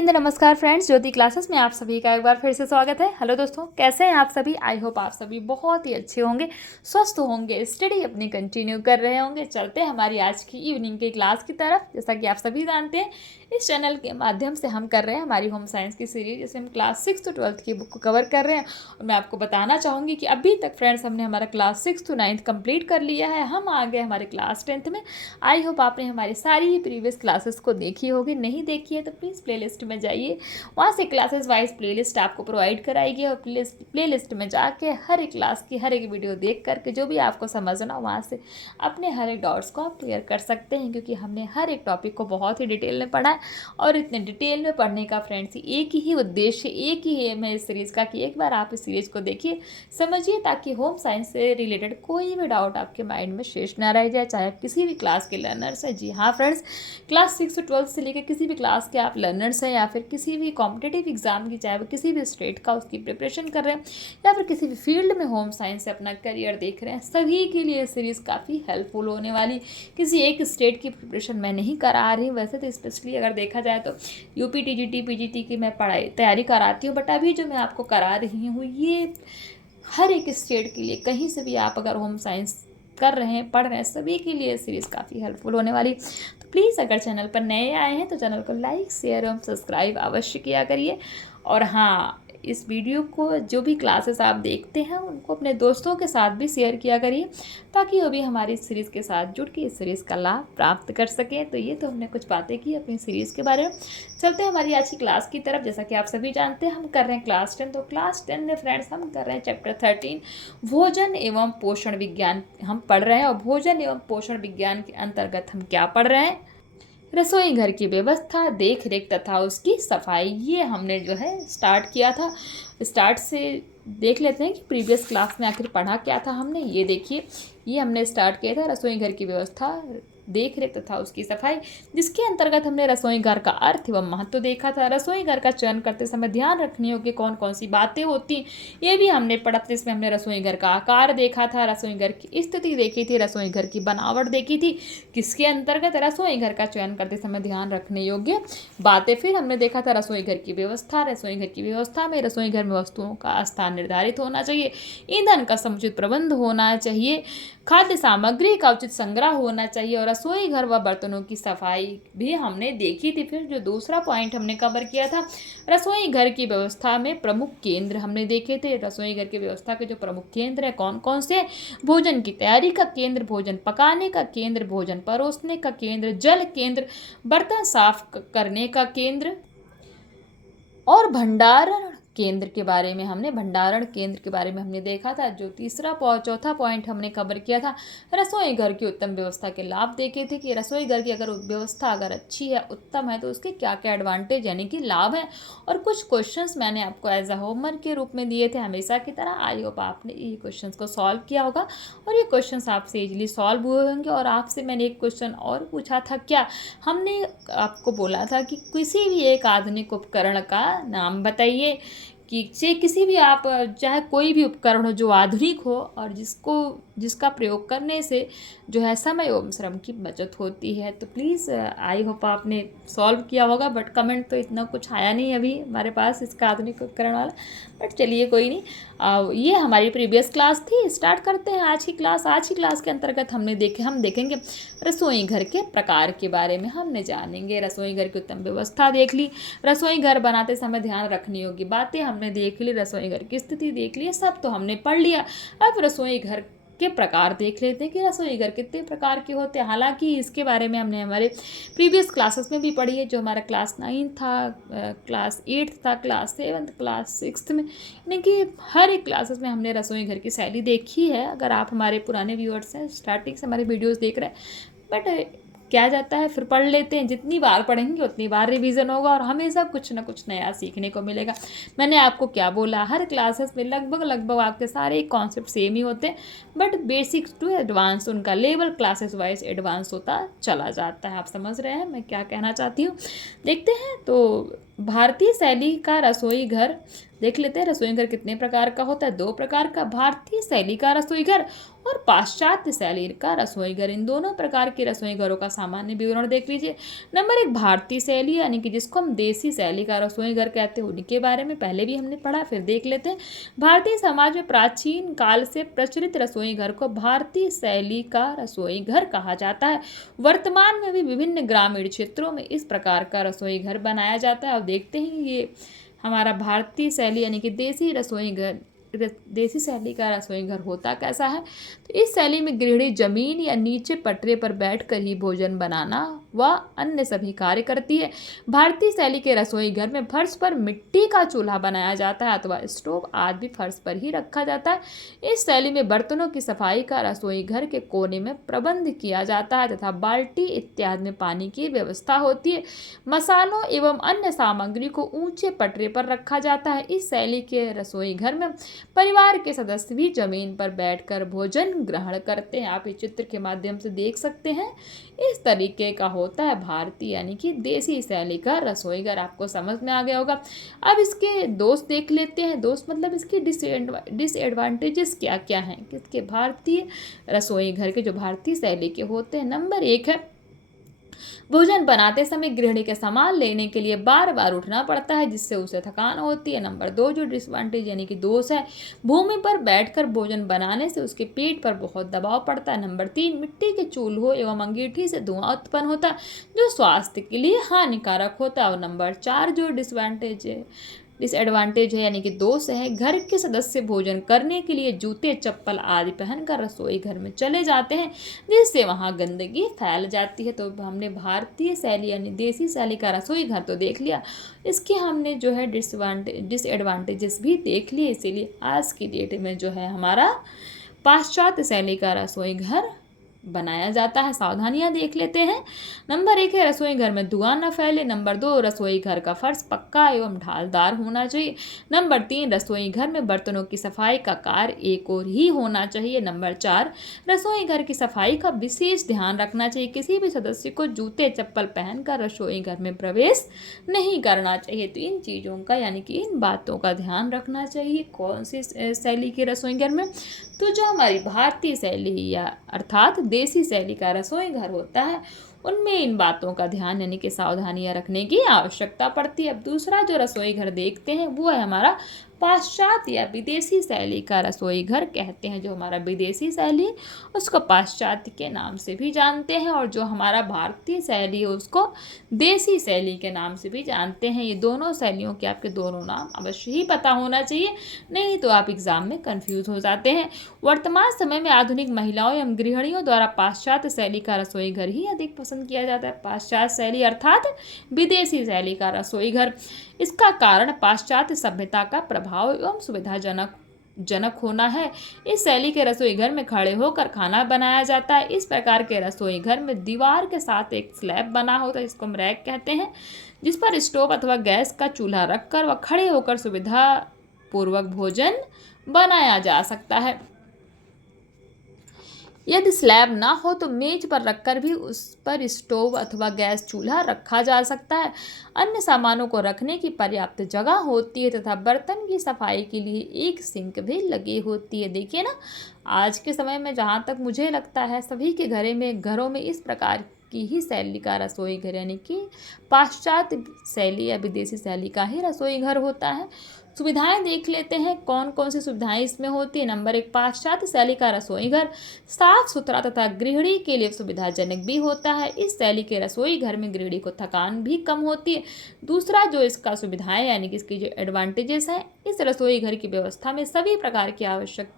हिंद, नमस्कार फ्रेंड्स। ज्योति क्लासेस में आप सभी का एक बार फिर से स्वागत है। हेलो दोस्तों, कैसे हैं आप सभी? आई होप आप सभी बहुत ही अच्छे होंगे, स्वस्थ होंगे, स्टडी अपनी कंटिन्यू कर रहे होंगे। चलते हैं हमारी आज की इवनिंग की क्लास की तरफ। जैसा कि आप सभी जानते हैं, इस चैनल के माध्यम से हम कर रहे हैं हमारी होम साइंस की सीरीज, जिसे हम क्लास 6 to 12 की बुक को कवर कर रहे हैं। और मैं आपको बताना चाहूँगी कि अभी तक फ्रेंड्स हमने हमारा क्लास 6 to 9 कंप्लीट कर लिया है। हम आ गए हमारे क्लास 10th में। आई होप आपने हमारी सारी ही प्रीवियस क्लासेस को देखी होगी। नहीं देखी है तो प्लीज़ प्लेलिस्ट में जाइए, वहाँ से क्लासेस वाइज प्लेलिस्ट आपको प्रोवाइड कराएगी। और प्लेलिस्ट में जाके हर एक क्लास की हर एक वीडियो देख करके जो भी आपको समझना हो, वहाँ से अपने हर एक डाउट्स को आप क्लियर कर सकते हैं। क्योंकि हमने हर एक टॉपिक को बहुत ही डिटेल में पढ़ा है। और इतने डिटेल में पढ़ने का फ्रेंड्स एक ही उद्देश्य, एक ही एम है इस सीरीज़ का कि एक बार आप इस सीरीज़ को देखिए, समझिए, ताकि होम साइंस से रिलेटेड कोई भी डाउट आपके माइंड में शेष ना रह जाए, चाहे आप किसी भी क्लास के लर्नर्स हैं। जी हाँ फ्रेंड्स, क्लास 6 से 12 से लेकर किसी भी क्लास के आप लर्नर्स हैं, या फिर किसी भी कॉम्पिटिटिव एग्जाम की, चाहे वो किसी भी स्टेट का उसकी प्रिपरेशन कर रहे हैं, या फिर किसी भी फील्ड में होम साइंस से अपना करियर देख रहे हैं, सभी के लिए सीरीज़ काफ़ी हेल्पफुल होने वाली। किसी एक स्टेट की प्रिपरेशन मैं नहीं करा रही हूँ, वैसे तो स्पेशली अगर देखा जाए तो यूपी टीजीटी पीजीटी की मैं तैयारी कराती हूँ, बट अभी जो मैं आपको करा रही हूँ ये हर एक स्टेट के लिए, कहीं से भी आप अगर होम साइंस कर रहे हैं, पढ़ रहे हैं, सभी के लिए सीरीज़ काफ़ी हेल्पफुल होने वाली। तो प्लीज़ अगर चैनल पर नए आए हैं तो चैनल को लाइक, शेयर एवं सब्सक्राइब अवश्य किया करिए। और हाँ, इस वीडियो को जो भी क्लासेस आप देखते हैं उनको अपने दोस्तों के साथ भी शेयर किया करिए, ताकि वो भी हमारी इस सीरीज़ के साथ जुड़ के इस सीरीज़ का लाभ प्राप्त कर सकें। तो ये तो हमने कुछ बातें की अपनी सीरीज़ के बारे में। चलते हैं हमारी आज की क्लास की तरफ। जैसा कि आप सभी जानते हैं, हम कर रहे हैं क्लास 10। तो क्लास 10 में फ्रेंड्स हम कर रहे हैं चैप्टर 13 भोजन एवं पोषण विज्ञान हम पढ़ रहे हैं। और भोजन एवं पोषण विज्ञान के अंतर्गत हम क्या पढ़ रहे हैं? रसोई घर की व्यवस्था, देख रेख तथा उसकी सफाई। ये हमने जो है स्टार्ट किया था। स्टार्ट से देख लेते हैं कि प्रीवियस क्लास में आखिर पढ़ा क्या था हमने। ये देखिए, ये हमने स्टार्ट किया था रसोई घर की व्यवस्था, देख रेख तथा उसकी सफाई, जिसके अंतर्गत हमने रसोई घर का अर्थ एवं महत्व देखा था। रसोई घर का चयन करते समय ध्यान रखने योग्य कौन कौन सी बातें होती, ये भी हमने पढ़ा था। इसमें हमने रसोई घर का आकार देखा था, रसोई घर की स्थिति देखी थी, रसोई घर की बनावट देखी थी। किसके अंतर्गत? रसोई घर का चयन करते समय ध्यान रखने योग्य बातें। फिर हमने देखा था रसोई घर की व्यवस्था। रसोई घर की व्यवस्था में रसोई घर में वस्तुओं का स्थान निर्धारित होना चाहिए, ईंधन का समुचित प्रबंध होना चाहिए, खाद्य सामग्री का उचित संग्रह होना चाहिए, और रसोई घर व बर्तनों की सफाई भी हमने देखी थी। फिर जो दूसरा पॉइंट हमने कवर किया था, रसोई घर की व्यवस्था में प्रमुख केंद्र हमने देखे थे। रसोई घर की व्यवस्था के जो प्रमुख केंद्र हैं कौन कौन से? भोजन की तैयारी का केंद्र, भोजन पकाने का केंद्र, भोजन परोसने का केंद्र, जल केंद्र, बर्तन साफ करने का केंद्र, और भंडारण केंद्र के बारे में हमने देखा था। जो चौथा पॉइंट हमने कवर किया था, रसोई घर की उत्तम व्यवस्था के लाभ देखे थे कि रसोई घर की अगर व्यवस्था अगर अच्छी है, उत्तम है, तो उसके क्या क्या एडवांटेज यानी कि लाभ है। और कुछ क्वेश्चंस मैंने आपको एज अ होमवर्क के रूप में दिए थे हमेशा की तरह। आई होप आपने ये क्वेश्चंस को सॉल्व किया होगा, और ये क्वेश्चंस आपसे इजीली सॉल्व हुए होंगे। और आपसे मैंने एक क्वेश्चन और पूछा था, क्या हमने आपको बोला था कि किसी भी एक आधुनिक उपकरण का नाम बताइए, कि से किसी भी आप चाहे कोई भी उपकरण हो जो आधुनिक हो और जिसका प्रयोग करने से जो है समय एवं श्रम की बचत होती है। तो प्लीज़ आई होप आपने सॉल्व किया होगा, बट कमेंट तो इतना कुछ आया नहीं अभी हमारे पास इसका आधुनिक उपकरण वाला। बट चलिए कोई नहीं, ये हमारी प्रीवियस क्लास थी। स्टार्ट करते हैं आज की क्लास। आज की क्लास के अंतर्गत हम देखेंगे रसोई घर के प्रकार के बारे में हमने जानेंगे। रसोई घर की उत्तम व्यवस्था देख ली, रसोई घर बनाते समय ध्यान रखने योग्य बातें हमने देख ली, रसोई घर की स्थिति देख ली, सब तो हमने पढ़ लिया। अब रसोई घर के प्रकार देख लेते हैं कि रसोई घर कितने प्रकार के होते हैं। हालांकि इसके बारे में हमने हमारे प्रीवियस क्लासेस में भी पढ़ी है, जो हमारा क्लास 9 था, क्लास 8 था, क्लास 7, क्लास 6 में, यानी कि हर एक क्लासेस में हमने रसोई घर की शैली देखी है। अगर आप हमारे पुराने व्यूअर्स हैं, स्टार्टिंग से हमारे वीडियोस देख रहे हैं, बट क्या जाता है, फिर पढ़ लेते हैं। जितनी बार पढ़ेंगे उतनी बार रिवीजन होगा, और हमेशा कुछ ना कुछ नया सीखने को मिलेगा। मैंने आपको क्या बोला, हर क्लासेस में लगभग आपके सारे कॉन्सेप्ट सेम ही होते हैं, बट बेसिक्स टू एडवांस उनका लेवल क्लासेस वाइज एडवांस होता चला जाता है। आप समझ रहे हैं मैं क्या कहना चाहती हूँ? देखते हैं। तो भारतीय शैली का रसोई घर देख लेते हैं। रसोई घर कितने प्रकार का होता है? 2 प्रकार का, भारतीय शैली का रसोई घर और पाश्चात्य शैली का रसोई घर। इन दोनों प्रकार के रसोई घरों का सामान्य विवरण देख लीजिए। नंबर 1 भारतीय शैली यानी कि जिसको हम देसी शैली का रसोई घर कहते हैं, उनके बारे में पहले भी हमने पढ़ा, फिर देख लेते हैं। भारतीय समाज में प्राचीन काल से प्रचलित रसोई घर को भारतीय शैली का रसोई घर कहा जाता है। वर्तमान में भी विभिन्न ग्रामीण क्षेत्रों में इस प्रकार का रसोई घर बनाया जाता है। और देखते हैं ये हमारा भारतीय शैली यानी कि देसी शैली का रसोई घर होता कैसा है। तो इस शैली में गृहिणी जमीन या नीचे पटरे पर बैठकर ही भोजन बनाना व अन्य सभी कार्य करती है। भारतीय शैली के रसोई घर में फर्श पर मिट्टी का चूल्हा बनाया जाता है अथवा स्टोव आदि भी फर्श पर ही रखा जाता है। इस शैली में बर्तनों की सफाई का रसोई घर के कोने में प्रबंध किया जाता है तथा बाल्टी इत्यादि में पानी की व्यवस्था होती है। मसालों एवं अन्य सामग्री को ऊंचे पटरे पर रखा जाता है। इस शैली के रसोई घर में परिवार के सदस्य भी जमीन पर बैठकर भोजन ग्रहण करते हैं। आप इस चित्र के माध्यम से देख सकते हैं, इस तरीके का होता है भारतीय यानी कि देसी शैली का रसोई घर। आपको समझ में आ गया होगा। अब इसके दोष देख लेते हैं। दोष मतलब इसकी डिसएडवांटेजेस क्या क्या हैं किसके भारतीय रसोई घर के, जो भारतीय शैली के होते हैं। नंबर 1 है भोजन बनाते समय गृहिणी के सामान लेने के लिए बार बार उठना पड़ता है, जिससे उसे थकान होती है। नंबर 2 जो डिसएडवांटेज यानी कि दोष है, भूमि पर बैठकर भोजन बनाने से उसके पेट पर बहुत दबाव पड़ता है। नंबर 3 मिट्टी के चूल्हों एवं अंगीठी से धुआं उत्पन्न होता है, जो स्वास्थ्य के लिए हानिकारक होता है। और नंबर 4 जो डिसएडवांटेज है यानी कि दोष है, घर के सदस्य भोजन करने के लिए जूते चप्पल आदि पहनकर रसोई घर में चले जाते हैं, जिससे वहां गंदगी फैल जाती है। तो हमने भारतीय शैली यानी देसी शैली का रसोई घर तो देख लिया, इसके हमने जो है डिसएडवांटेजेस भी देख लिए। इसीलिए आज की डेट में जो है हमारा पाश्चात्य शैली का रसोई घर बनाया जाता है। सावधानियां देख लेते हैं। नंबर 1 है रसोई घर में धुआं न फैले। नंबर 2 रसोई घर का फर्श पक्का एवं ढालदार होना चाहिए। नंबर 3 रसोई घर में बर्तनों की सफाई का कार्य एक और ही होना चाहिए। नंबर 4 रसोई घर की सफाई का विशेष ध्यान रखना चाहिए। किसी भी सदस्य को जूते चप्पल पहनकर रसोई घर में प्रवेश नहीं करना चाहिए। तो इन चीज़ों का यानी कि इन बातों का ध्यान रखना चाहिए कौन सी शैली के रसोई घर में। तो जो हमारी भारतीय शैली या अर्थात देसी शैली का रसोई घर होता है, उनमें इन बातों का ध्यान यानी कि सावधानियां रखने की आवश्यकता पड़ती है। अब दूसरा जो रसोई घर देखते हैं वो है हमारा पाश्चात्य या विदेशी शैली का रसोई घर कहते हैं। जो हमारा विदेशी शैली उसको पाश्चात्य के नाम से भी जानते हैं, और जो हमारा भारतीय शैली है उसको देसी शैली के नाम से भी जानते हैं। ये दोनों शैलियों के आपके दोनों नाम अवश्य ही पता होना चाहिए, नहीं तो आप एग्जाम में कंफ्यूज हो जाते हैं। वर्तमान समय में आधुनिक महिलाओं एवं गृहिणियों द्वारा पाश्चात्य शैली का रसोई घर ही अधिक पसंद किया जाता है। पाश्चात्य शैली अर्थात विदेशी शैली का रसोई घर। इसका कारण पाश्चात्य सभ्यता का प्रभाव एवं सुविधाजनक होना है। इस शैली के रसोई घर में खड़े होकर खाना बनाया जाता है। इस प्रकार के रसोई घर में दीवार के साथ एक स्लैब बना होता है, इसको हम रैक कहते हैं, जिस पर स्टोव अथवा गैस का चूल्हा रखकर व खड़े होकर सुविधा पूर्वक भोजन बनाया जा सकता है। यदि स्लैब ना हो तो मेज पर रखकर भी उस पर स्टोव अथवा गैस चूल्हा रखा जा सकता है। अन्य सामानों को रखने की पर्याप्त जगह होती है तथा बर्तन की सफाई के लिए एक सिंक भी लगी होती है। देखिए ना, आज के समय में जहाँ तक मुझे लगता है सभी के घरों में इस प्रकार की ही शैली का रसोई घर यानी कि पाश्चात्य शैली या विदेशी शैली का ही रसोई घर होता है। सुविधाएं देख लेते हैं कौन कौन सी सुविधाएं इसमें होती है। नंबर 1 पाश्चात्य शैली का रसोई घर साफ सुथरा तथा गृहिणी के लिए सुविधाजनक भी होता है। इस शैली के रसोई घर में गृहिणी को थकान भी कम होती है। दूसरा जो इसका सुविधाएं यानी कि इसकी जो एडवांटेजेस हैं, इस रसोई घर की व्यवस्था में सभी प्रकार की आवश्यक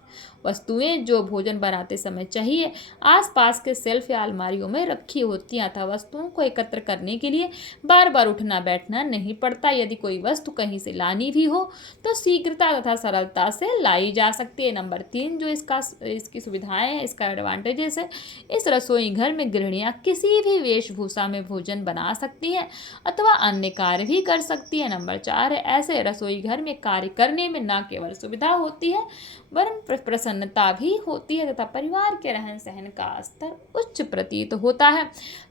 वस्तुएं जो भोजन बनाते समय चाहिए आसपास के सेल्फ या अलमारियों में रखी होती हैं अथवा वस्तुओं को एकत्र करने के लिए बार बार उठना बैठना नहीं पड़ता। यदि कोई वस्तु कहीं से लानी भी हो तो शीघ्रता तथा सरलता से लाई जा सकती है। नंबर 3 जो इसकी सुविधाएं हैं, इसका एडवांटेजेस है, इस रसोई घर में गृहिणियां किसी भी वेशभूषा में भोजन बना सकती हैं अथवा अन्य कार्य भी कर सकती है। नंबर 4 है ऐसे रसोई घर में कार्य करने में न केवल सुविधा होती है वरन प्रसन्नता भी होती है तथा परिवार के रहन सहन का स्तर उच्च प्रतीत होता है।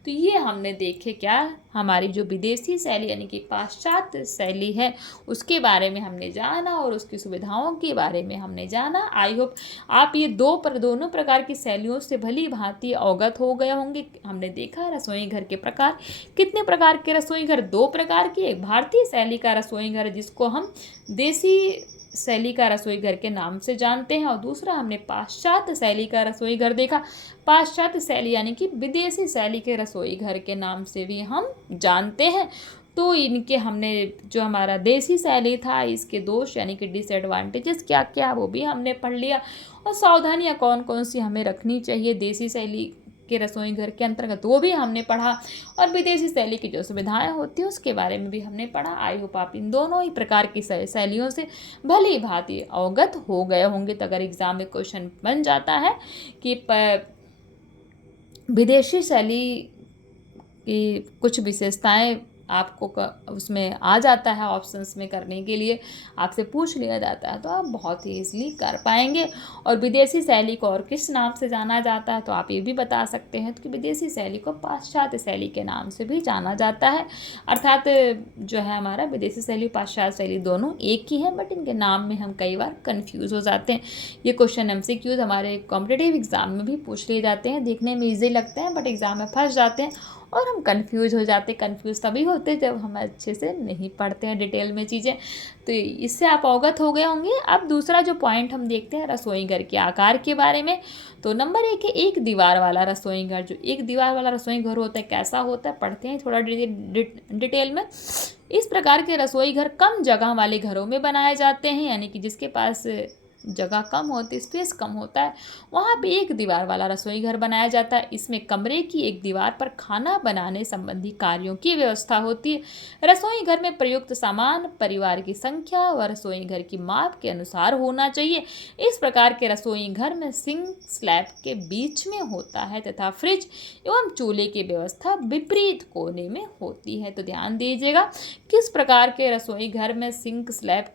तो ये हमने देखे क्या हमारी जो विदेशी शैली यानी कि पाश्चात्य शैली है उसके बारे में हमने जाना और उसकी सुविधाओं के बारे में हमने जाना। आई होप आप ये दोनों प्रकार की शैलियों से भली भांति अवगत हो गए होंगे। हमने देखा रसोई घर के प्रकार, कितने प्रकार के रसोई घर, 2 प्रकार की। एक भारतीय शैली का रसोई घर जिसको हम देसी शैली का रसोई घर के नाम से जानते हैं, और दूसरा हमने पाश्चात्य शैली का रसोई घर देखा। पाश्चात्य शैली यानी कि विदेशी शैली के रसोई घर के नाम से भी हम जानते हैं। तो इनके हमने जो हमारा देसी शैली था इसके दोष यानी कि डिसएडवांटेजेस क्या क्या वो भी हमने पढ़ लिया, और सावधानियाँ कौन कौन सी हमें रखनी चाहिए देसी शैली के रसोई घर के अंतर्गत वो भी हमने पढ़ा, और विदेशी शैली की जो सुविधाएं होती हैं उसके बारे में भी हमने पढ़ा। आई होप आप इन दोनों ही प्रकार की शैलियों से भली भांति अवगत हो गए होंगे। तो अगर एग्जाम में क्वेश्चन बन जाता है कि विदेशी शैली की कुछ विशेषताएं आपको उसमें आ जाता है ऑप्शंस में करने के लिए, आपसे पूछ लिया जाता है तो आप बहुत ही ईजिली कर पाएंगे। और विदेशी शैली को और किस नाम से जाना जाता है तो आप ये भी बता सकते हैं कि विदेशी शैली को पाश्चात्य शैली के नाम से भी जाना जाता है। अर्थात जो है हमारा विदेशी शैली पाश्चात्य शैली दोनों एक ही हैं, बट इनके नाम में हम कई बार कन्फ्यूज़ हो जाते हैं। ये क्वेश्चन MCQs हमारे कॉम्पिटिटिव एग्ज़ाम में भी पूछ लिए जाते हैं, देखने में ईजी लगते हैं बट एग्ज़ाम में फंस जाते हैं और हम कंफ्यूज हो जाते। कंफ्यूज तभी होते जब हम अच्छे से नहीं पढ़ते हैं डिटेल में चीज़ें। तो इससे आप अवगत हो गए होंगे। अब दूसरा जो पॉइंट हम देखते हैं रसोई घर के आकार के बारे में। तो नंबर 1 है एक दीवार वाला रसोई घर। जो एक दीवार वाला रसोई घर होता है कैसा होता है पढ़ते हैं थोड़ा डिटेल में। इस प्रकार के रसोई घर कम जगह वाले घरों में बनाए जाते हैं, यानी कि जिसके पास जगह कम होती, स्पेस कम होता है, वहाँ पे एक दीवार वाला रसोई घर बनाया जाता है। इसमें कमरे की एक दीवार पर खाना बनाने संबंधी कार्यों की व्यवस्था होती है। रसोई घर में प्रयुक्त सामान परिवार की संख्या व रसोई घर की माप के अनुसार होना चाहिए। इस प्रकार के रसोई घर में सिंक स्लैब के बीच में होता है तथा फ्रिज एवं चूल्हे की व्यवस्था विपरीत कोने में होती है। तो ध्यान दीजिएगा किस प्रकार के रसोई घर में सिंक स्लैब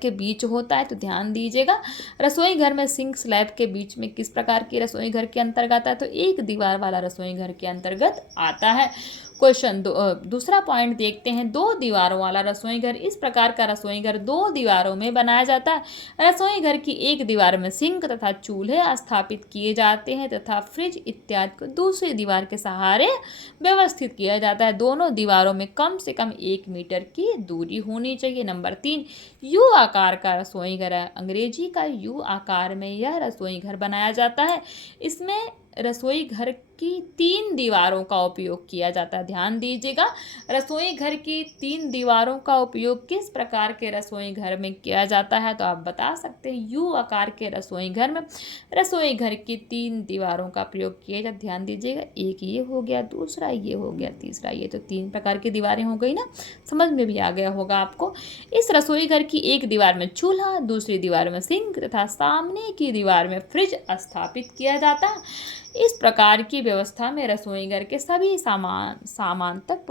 के बीच होता है। तो ध्यान दीजिएगा रसोई घर में सिंक स्लैब के बीच में किस प्रकार की रसोई घर के अंतर्गत आता है तो एक दीवार वाला रसोई घर के अंतर्गत आता है। क्वेश्चन दूसरा पॉइंट देखते हैं, 2 दीवारों वाला रसोई घर। इस प्रकार का रसोई घर 2 दीवारों में बनाया जाता है। रसोई घर की एक दीवार में सिंक तथा चूल्हे स्थापित किए जाते हैं तथा फ्रिज इत्यादि को दूसरी दीवार के सहारे व्यवस्थित किया जाता है। दोनों दीवारों में कम से कम 1 मीटर की दूरी होनी चाहिए। नंबर 3 यू आकार का रसोई घर है। अंग्रेजी का यू आकार में यह रसोई घर बनाया जाता है। इसमें रसोई घर की 3 दीवारों का उपयोग किया जाता है। ध्यान दीजिएगा रसोई घर की 3 दीवारों का उपयोग किस प्रकार के रसोई घर में किया जाता है तो आप बता सकते हैं यू आकार के रसोई घर में रसोई घर की 3 दीवारों का प्रयोग किया जाता है। ध्यान दीजिएगा एक ये हो गया, दूसरा ये हो गया, तीसरा ये। तो 3 प्रकार की दीवारें हो गई ना, समझ में भी आ गया होगा आपको। इस रसोई घर की एक दीवार में चूल्हा, दूसरी दीवार में सिंक तथा सामने की दीवार में फ्रिज स्थापित किया जाता है। इस प्रकार की व्यवस्था में रसोई घर के सभी सामान तक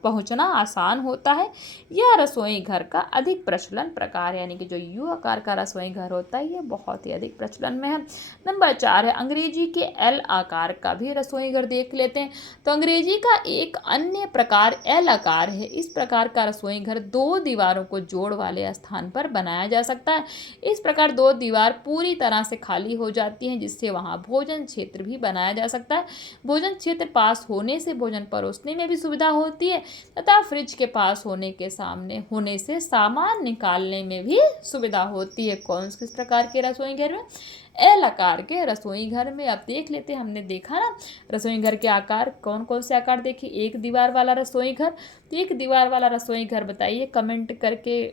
पहुंचना आसान होता है। यह रसोई घर का अधिक प्रचलन प्रकार है, यानी कि जो यू आकार का रसोई घर होता है ये बहुत ही अधिक प्रचलन में है। नंबर 4 है अंग्रेजी के एल आकार का भी रसोई घर देख लेते हैं। तो अंग्रेजी का एक अन्य प्रकार एल आकार है। इस प्रकार का रसोई घर 2 दीवारों को जोड़ वाले स्थान पर बनाया जा सकता है। इस प्रकार 2 दीवार पूरी तरह से खाली हो जाती हैं जिससे वहाँ भोजन क्षेत्र भी बनाया जा सकता है। भोजन क्षेत्र पास होने से भोजन परोसने में भी सुविधा होती है तथा फ्रिज के पास होने से सामान निकालने में भी सुविधा होती है। कौन किस प्रकार के रसोई घर में एल आकार के रसोई घर में अब देख लेते हैं। हमने देखा ना रसोई घर के आकार कौन कौन से आकार देखे। एक दीवार वाला रसोई घर, तो एक दीवार वाला रसोई घर बताइए कमेंट करके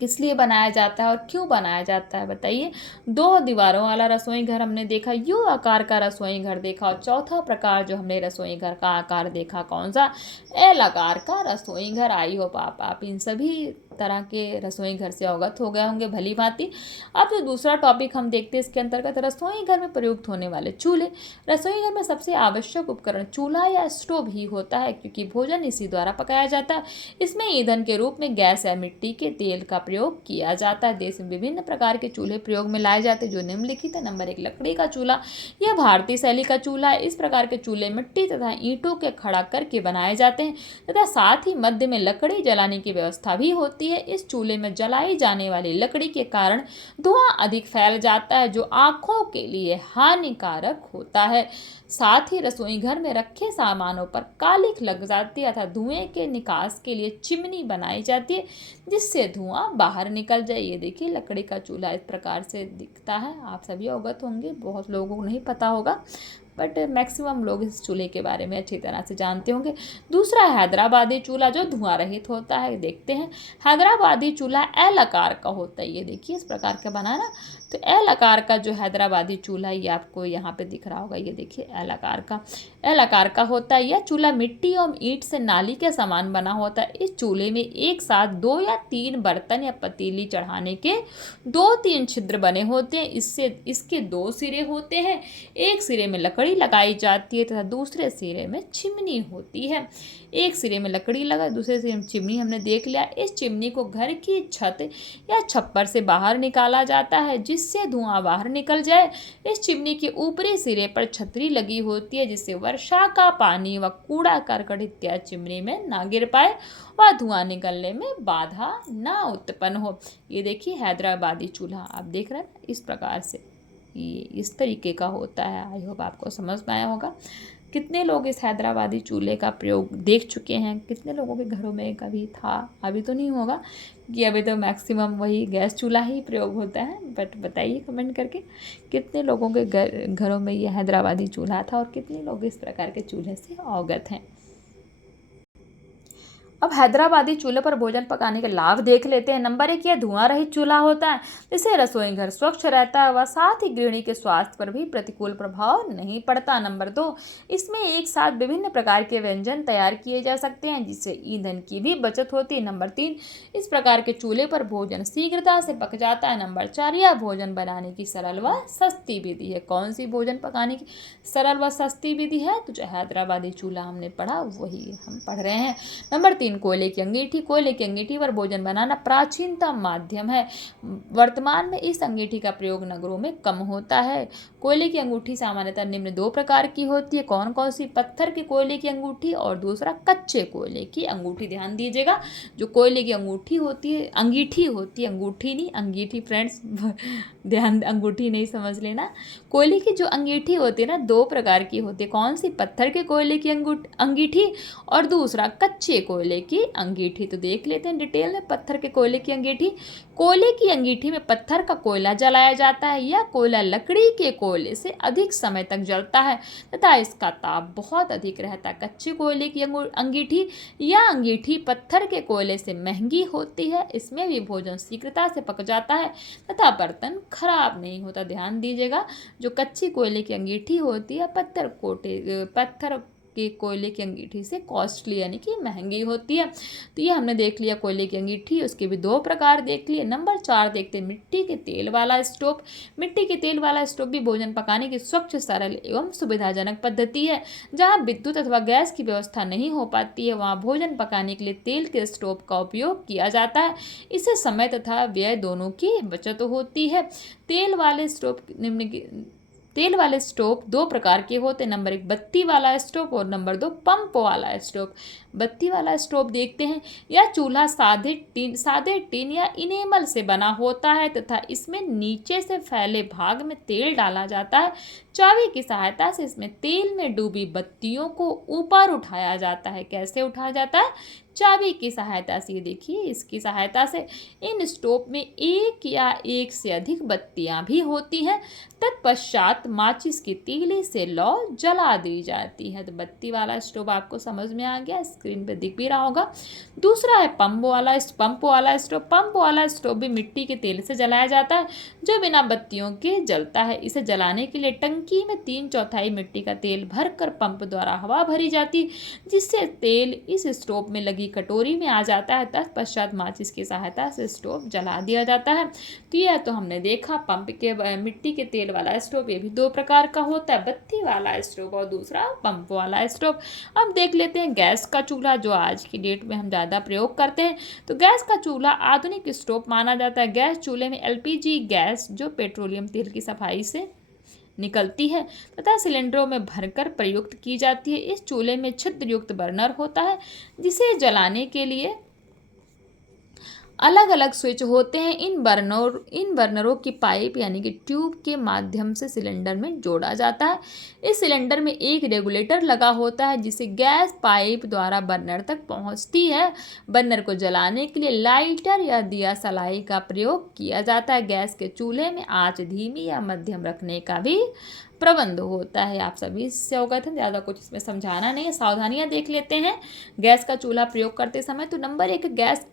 किस लिए बनाया जाता है और क्यों बनाया जाता है बताइए। 2 दीवारों वाला रसोई घर हमने देखा, यू आकार का रसोई घर देखा, और चौथा प्रकार जो हमने रसोई घर का आकार देखा कौन सा, एल आकार का रसोई घर। आई होप आप इन सभी तरह के रसोई घर से अवगत हो गए होंगे भली भांति। अब जो दूसरा टॉपिक हम देखते हैं इसके अंतर्गत रसोई घर में प्रयुक्त होने वाले चूल्हे। रसोई घर में सबसे आवश्यक उपकरण चूल्हा या स्टोव ही होता है, क्योंकि भोजन इसी द्वारा पकाया जाता है। इसमें ईंधन के रूप में गैस या मिट्टी के तेल का प्रयोग किया जाता है। देश में विभिन्न प्रकार के चूल्हे प्रयोग में लाए जाते हैं जो निम्नलिखित है। नंबर 1, लकड़ी का चूल्हा। यह भारतीय शैली का चूल्हा है। इस प्रकार के चूल्हे मिट्टी तथा ईंटों के खड़ा करके बनाए जाते हैं तथा साथ ही मध्य में लकड़ी जलाने की व्यवस्था भी होती है। इस चूल्हे में जलाई जाने वाली लकड़ी के कारण धुआं अधिक फैल जाता है जो आंखों के लिए हानिकारक होता है। साथ ही रसोई घर में रखे सामानों पर कालिख लग जाती है तथा धुएं के निकास के लिए चिमनी बनाई जाती है जिससे धुआं बाहर निकल जाए। ये देखिए लकड़ी का चूल्हा इस प्रकार से दिखता है। आप सभी अवगत होंगे, बहुत लोगों को नहीं पता होगा, बट मैक्सिमम लोग इस चूल्हे के बारे में अच्छी तरह से जानते होंगे। दूसरा है हैदराबादी चूल्हा जो धुआं रहित होता है। देखते हैं, हैदराबादी चूल्हा एल आकार का होता है। ये देखिए इस प्रकार का बना ना, तो एल आकार का जो हैदराबादी चूल्हा ये आपको यहाँ पे दिख रहा होगा। ये देखिए एल आकार का होता है। यह चूल्हा मिट्टी और ईंट से नाली के समान बना होता है। इस चूल्हे में एक साथ 2 या 3 बर्तन या पतीली चढ़ाने के 2-3 छिद्र बने होते हैं। इसके 2 सिरे होते हैं। एक सिरे में लकड़ी लगाई जाती है तथा दूसरे सिरे में चिमनी होती है। एक सिरे में लकड़ी लगा, दूसरे सिरे में चिमनी हमने देख लिया। इस चिमनी को घर की छत या छप्पर से बाहर निकाला जाता है जिससे धुआं बाहर निकल जाए। इस चिमनी के ऊपरी सिरे पर छतरी लगी होती है जिससे वर्षा का पानी व कूड़ा करकट इत्यादि चिमनी में ना गिर पाए व धुआं निकलने में बाधा ना उत्पन्न हो। ये देखिए हैदराबादी चूल्हा आप देख रहे हैं इस प्रकार से, ये इस तरीके का होता है। आई होप आपको समझ में आया होगा। कितने लोग इस हैदराबादी चूल्हे का प्रयोग देख चुके हैं, कितने लोगों के घरों में कभी था? अभी तो नहीं होगा कि अभी तो मैक्सिमम वही गैस चूल्हा ही प्रयोग होता है, बट बताइए कमेंट करके कितने लोगों के घरों में ये हैदराबादी चूल्हा था और कितने लोग इस प्रकार के चूल्हे से अवगत हैं। अब हैदराबादी चूल्हे पर भोजन पकाने के लाभ देख लेते हैं। नंबर 1, यह धुआं रहित चूल्हा होता है। इससे रसोई घर स्वच्छ रहता है व साथ ही गृहिणी के स्वास्थ्य पर भी प्रतिकूल प्रभाव नहीं पड़ता। नंबर 2, इसमें एक साथ विभिन्न प्रकार के व्यंजन तैयार किए जा सकते हैं जिससे ईंधन की भी बचत होती है। नंबर 3, इस प्रकार के चूल्हे पर भोजन शीघ्रता से पक जाता है। नंबर 4, यह भोजन बनाने की सरल व सस्ती विधि है। कौन सी भोजन पकाने की सरल व सस्ती विधि है? तो जो हैदराबादी चूल्हा हमने पढ़ा वही हम पढ़ रहे हैं। नंबर 3, कोयले की अंगीठी। कोयले की अंगीठी पर भोजन बनाना प्राचीनतम माध्यम है। वर्तमान में इस अंगीठी का प्रयोग नगरों में कम होता है। कोयले की अंगूठी सामान्यतः निम्न 2 प्रकार की होती है। कौन कौन सी? पत्थर के कोयले की अंगूठी और दूसरा कच्चे कोयले की अंगूठी। ध्यान दीजिएगा, जो कोयले की अंगूठी होती है, अंगीठी होती है, अंगूठी नहीं अंगीठी फ्रेंड्स ध्यान, अंगूठी नहीं समझ लेना। कोयले की जो अंगीठी होती है ना 2 प्रकार की होती है। कौन सी? पत्थर के कोयले की अंगीठी और दूसरा कच्चे कोयले की अंगीठी। तो देख लेते हैं डिटेल में पत्थर के कोयले की अंगीठी। कोयले की अंगीठी में पत्थर का कोयला जलाया जाता है। यह कोयला लकड़ी के कोयले से अधिक समय तक जलता है तथा इसका ताप बहुत अधिक रहता है। कच्चे कोयले की अंगीठी, यह अंगीठी पत्थर के कोयले से महंगी होती है। इसमें भी भोजन शीघ्रता से पक जाता है तथा बर्तन खराब नहीं होता। ध्यान दीजिएगा, जो कच्ची कोयले की अंगीठी होती है पत्थर के कोयले की अंगीठी से कॉस्टली यानी कि महंगी होती है। तो ये हमने देख लिया कोयले की अंगीठी, उसके भी 2 प्रकार देख लिए। नंबर 4 देखते हैं मिट्टी के तेल वाला स्टोव। मिट्टी के तेल वाला स्टोव भी भोजन पकाने की स्वच्छ, सरल एवं सुविधाजनक पद्धति है। जहाँ विद्युत अथवा गैस की व्यवस्था नहीं हो पाती है वहाँ भोजन पकाने के लिए तेल के स्टोव का उपयोग किया जाता है। इससे समय तथा व्यय दोनों की बचत होती है। तेल वाले स्टोव 2 प्रकार के होते हैं। नंबर 1, बत्ती वाला स्टोव और नंबर 2, पंप वाला स्टोव। बत्ती वाला स्टोव देखते हैं। यह चूल्हा सादे टीन या इनेमल से बना होता है तथा इसमें नीचे से फैले भाग में तेल डाला जाता है। चाबी की सहायता से इसमें तेल में डूबी बत्तियों को ऊपर उठाया जाता है। कैसे उठाया जाता है? चाबी की सहायता से। देखिए इसकी सहायता से। इन स्टोव में एक या एक से अधिक बत्तियां भी होती हैं। तत्पश्चात माचिस की तीली से लौ जला दी जाती है। तो बत्ती वाला स्टोव आपको समझ में आ गया, स्क्रीन पे दिख भी रहा होगा। दूसरा है पंप वाला स्टोव। पंप वाला स्टोव भी मिट्टी के तेल से जलाया जाता है जो बिना बत्तियों के जलता है। इसे जलाने के लिए टंकी में 3/4 मिट्टी का तेल भरकर पंप द्वारा हवा भरी जाती जिससे तेल इस स्टोव में लगी कटोरी में आ जाता है, तत्पश्चात माचिस की सहायता से स्टोव जला दिया जाता है। तो यह तो हमने देखा पंप के मिट्टी के तेल वाला स्टोव, ये भी दो प्रकार का होता है, बत्ती वाला स्टोव और दूसरा पंप वाला स्टोव। अब देख लेते हैं गैस का चूल्हा, जो आज की डेट में हम ज़्यादा प्रयोग करते हैं। तो गैस का चूल्हा आधुनिक स्टोव माना जाता है। गैस चूल्हे में एलपीजी गैस जो पेट्रोलियम तेल की सफाई से निकलती है तथा सिलेंडरों में भरकर प्रयुक्त की जाती है। इस चूल्हे में छिद्रयुक्त बर्नर होता है जिसे जलाने के लिए अलग अलग स्विच होते हैं। इन बर्नरों की पाइप यानी कि ट्यूब के माध्यम से सिलेंडर में जोड़ा जाता है। इस सिलेंडर में एक रेगुलेटर लगा होता है जिसे गैस पाइप द्वारा बर्नर तक पहुंचती है। बर्नर को जलाने के लिए लाइटर या दिया सलाई का प्रयोग किया जाता है। गैस के चूल्हे में आंच धीमी या मध्यम रखने का भी प्रबंध होता है। आप सभी इससे अवगत हैं, ज़्यादा कुछ इसमें समझाना नहीं है। सावधानियां देख लेते हैं गैस का चूल्हा प्रयोग करते समय। तो नंबर 1, गैस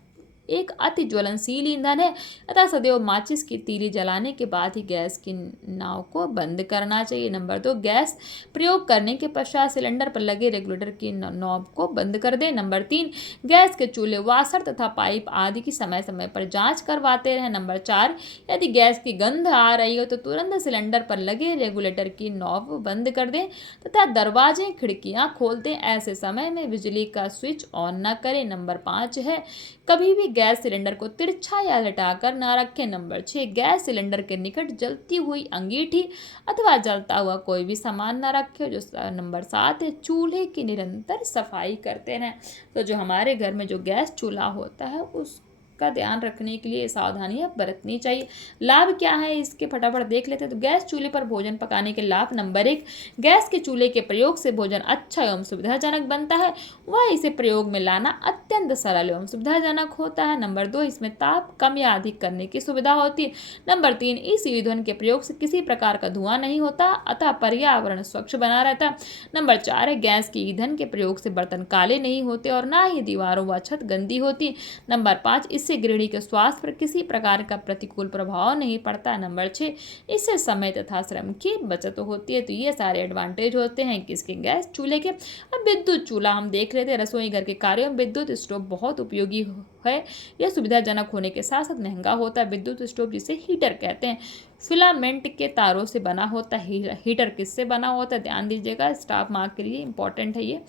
एक अति ज्वलनशील ईंधन है अतः सदैव माचिस की तीली जलाने के बाद ही गैस की नाव को बंद करना चाहिए। नंबर 2, गैस प्रयोग करने के पश्चात सिलेंडर पर लगे रेगुलेटर की नॉब को बंद कर दें। नंबर 3, गैस के चूल्हे वाशर तथा पाइप आदि की समय समय पर जांच करवाते रहें। नंबर 4, यदि गैस की गंध आ रही हो तो तुरंत सिलेंडर पर लगे रेगुलेटर की नॉब बंद कर दें तथा दरवाजे खिड़कियां खोल दें। ऐसे समय में बिजली का स्विच ऑन न करें। नंबर 5 है, कभी भी गैस सिलेंडर को तिरछा या लटाकर ना रखें। नंबर 6, गैस सिलेंडर के निकट जलती हुई अंगीठी अथवा जलता हुआ कोई भी सामान ना रखें। जो नंबर 7 है, चूल्हे की निरंतर सफाई करते रहें। तो जो हमारे घर में जो गैस चूल्हा होता है उसका ध्यान रखने के लिए सावधानियां बरतनी चाहिए। लाभ क्या है इसके फटाफट देख लेते हैं। तो गैस चूल्हे पर भोजन पकाने के लाभ। नंबर 1, गैस के चूल्हे के प्रयोग से भोजन अच्छा एवं सुविधाजनक बनता है। वह इसे प्रयोग में लाना अत्यंत सरल एवं सुविधाजनक होता है। नंबर 2, इसमें ताप कम या अधिक करने की सुविधा होती है। नंबर 3, इस ईंधन के प्रयोग से किसी प्रकार का धुआं नहीं होता अतः पर्यावरण स्वच्छ बना रहता है। नंबर 4 है, गैस के ईंधन के प्रयोग से बर्तन काले नहीं होते और ना ही दीवारों व छत गंदी होती। नंबर 5, इससे गृहिणी के स्वास्थ्य पर किसी प्रकार का प्रतिकूल प्रभाव नहीं पड़ता। नंबर 6, इससे समय तथा श्रम की बचत होती है। तो ये सारे एडवांटेज होते हैं किसके, गैस चूल्हे के। अब विद्युत चूल्हा हम देख लेते हैं। रसोई घर के कार्यों में विद्युत स्टोव बहुत उपयोगी है। यह सुविधाजनक होने के साथ साथ महंगा होता है। विद्युत स्टोव जिसे हीटर कहते हैं, फिलामेंट के तारों से बना होता है। हीटर किससे बना होता है, ध्यान दीजिएगा, स्टाफ मार्क के लिए इंपॉर्टेंट है ये।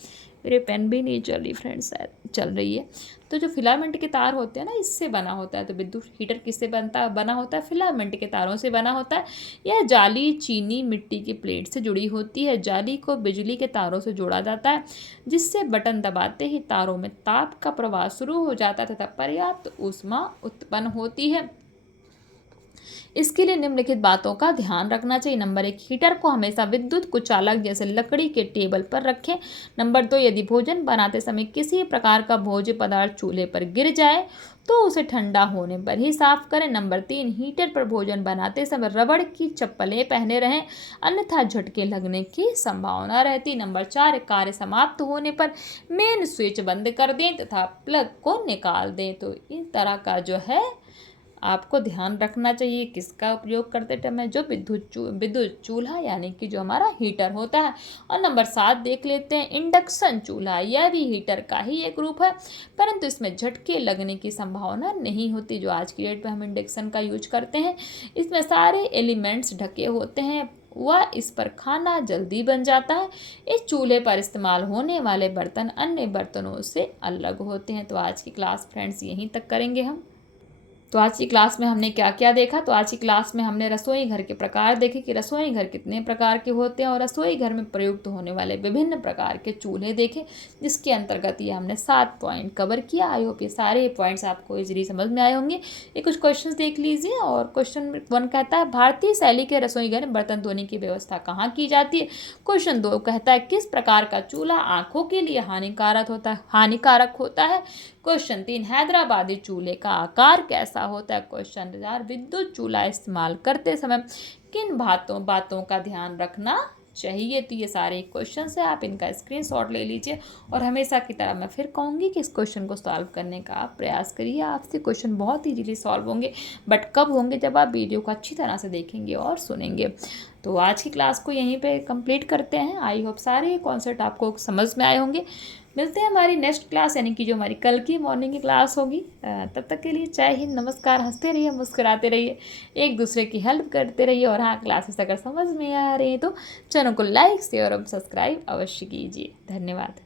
मेरे पेन भी नहीं चल रही फ्रेंड्स, शायद चल रही है। तो जो फिलामेंट के तार होते हैं ना, इससे बना होता है। तो विद्युत हीटर किससे बना होता है, फिलामेंट के तारों से बना होता है। यह जाली चीनी मिट्टी की प्लेट से जुड़ी होती है। जाली को बिजली के तारों से जोड़ा जाता है जिससे बटन दबाते ही तारों में ताप का प्रवाह शुरू हो जाता है तथा पर्याप्त ऊष्मा उत्पन्न होती है। इसके लिए निम्नलिखित बातों का ध्यान रखना चाहिए। नंबर 1, हीटर को हमेशा विद्युत कुचालक जैसे लकड़ी के टेबल पर रखें। नंबर 2, यदि भोजन बनाते समय किसी प्रकार का भोज्य पदार्थ चूल्हे पर गिर जाए तो उसे ठंडा होने पर ही साफ करें। नंबर 3, हीटर पर भोजन बनाते समय रबड़ की चप्पलें पहने रहें, अन्यथा झटके लगने की संभावना रहती। नंबर 4, कार्य समाप्त होने पर मेन स्विच बंद कर दें तथा प्लग को निकाल दें। तो इस तरह का जो है आपको ध्यान रखना चाहिए किसका उपयोग करते समय, जो विद्युत चूल्हा यानी कि जो हमारा हीटर होता है। और नंबर 7 देख लेते हैं, इंडक्शन चूल्हा। यह भी हीटर का ही एक रूप है परंतु इसमें झटके लगने की संभावना नहीं होती। जो आज की डेट में हम इंडक्शन का यूज करते हैं, इसमें सारे एलिमेंट्स ढके होते हैं, वह इस पर खाना जल्दी बन जाता है। इस चूल्हे पर इस्तेमाल होने वाले बर्तन अन्य बर्तनों से अलग होते हैं। तो आज की क्लास फ्रेंड्स यहीं तक करेंगे हम। तो आज की क्लास में हमने क्या क्या देखा, तो आज की क्लास में हमने रसोई घर के प्रकार देखे कि रसोई घर कितने प्रकार के होते हैं और रसोई घर में प्रयुक्त होने वाले विभिन्न प्रकार के चूल्हे देखे, जिसके अंतर्गत ये हमने 7 पॉइंट कवर किया। आई होप ये सारे पॉइंट्स आपको इजीली समझ में आए होंगे। ये कुछ क्वेश्चंस देख लीजिए। और क्वेश्चन 1 कहता है, भारतीय शैली के रसोई घर में बर्तन धोने की व्यवस्था कहाँ की जाती है। क्वेश्चन 2 कहता है, किस प्रकार का चूल्हा आँखों के लिए हानिकारक होता है। क्वेश्चन 3, हैदराबादी चूल्हे का आकार कैसा होता है। क्वेश्चन 4, विद्युत चूल्हा इस्तेमाल करते समय किन बातों का ध्यान रखना चाहिए। तो ये सारे क्वेश्चन है, आप इनका स्क्रीनशॉट ले लीजिए और हमेशा की तरह मैं फिर कहूँगी कि इस क्वेश्चन को सॉल्व करने का आप प्रयास करिए। आपसे क्वेश्चन बहुत ईजीली सॉल्व होंगे, बट कब होंगे, जब आप वीडियो को अच्छी तरह से देखेंगे और सुनेंगे। तो आज की क्लास को यहीं पे कंप्लीट करते हैं। आई होप सारे कॉन्सेप्ट आपको समझ में आए होंगे। मिलते हैं हमारी नेक्स्ट क्लास यानी कि जो हमारी कल की मॉर्निंग की क्लास होगी। तब तक के लिए जय हिंद, नमस्कार। हंसते रहिए, मुस्कुराते रहिए, एक दूसरे की हेल्प करते रहिए। और हाँ, क्लासेस अगर समझ में आ रही है तो चैनल को लाइक शेयर और सब्सक्राइब अवश्य कीजिए। धन्यवाद।